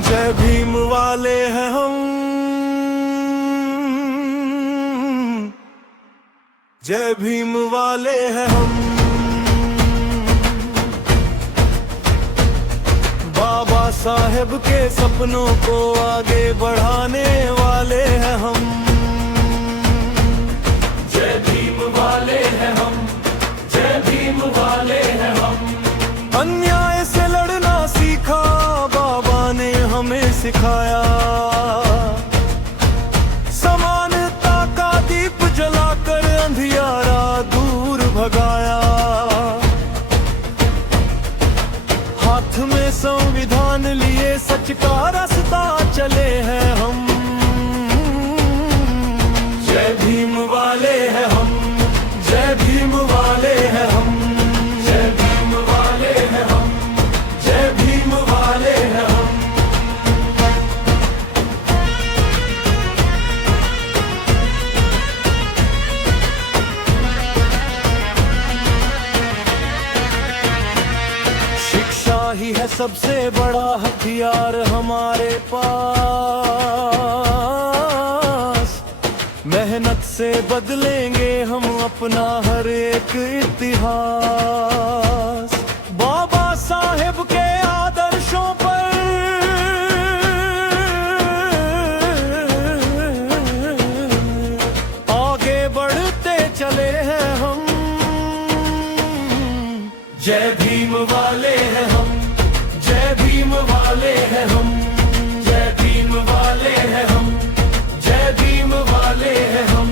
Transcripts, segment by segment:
जय भीम वाले हैं हम, जय भीम वाले हैं हम। बाबा साहेब के सपनों को आगे बढ़ाने वाले हैं हम। जय भीम वाले हैं हम, जय भीम वाले हैं हम। अन्याय से लड़ना सीखा बाबा ने हमें सिखाया। समानता का दीप जलाकर अंधियारा दूर भगाया। हाथ में संविधान लिए सच का रास्ता चले हैं हम। जय भीम वाले हैं हम, जय भीम वाले हैं हम। जय भीम वाले हैं हम, जय भीम वाले हैं हम। शिक्षा ही है सबसे बड़ा हथियार हमारे पास। मेहनत से बदलेंगे हम अपना हर एक इतिहास। बाबा साहेब के आदर्शों पर आगे बढ़ते चले हैं हम। जय भीम वाले हैं हम, जय भीम वाले हैं हम। जय भीम वाले हैं हम, जय भीम वाले हैं हम।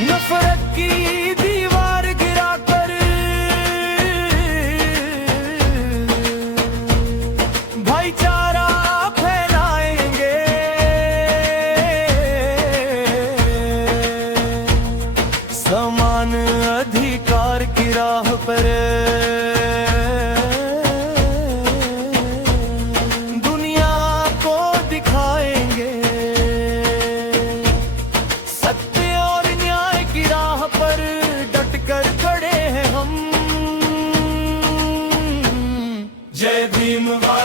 नफरत की दीवार गिराकर भाईचारा फैलाएंगे। समान अधिकार की राह पर दुनिया को दिखाएंगे। सत्य और न्याय की राह पर डटकर खड़े हैं हम। जय भीम वाले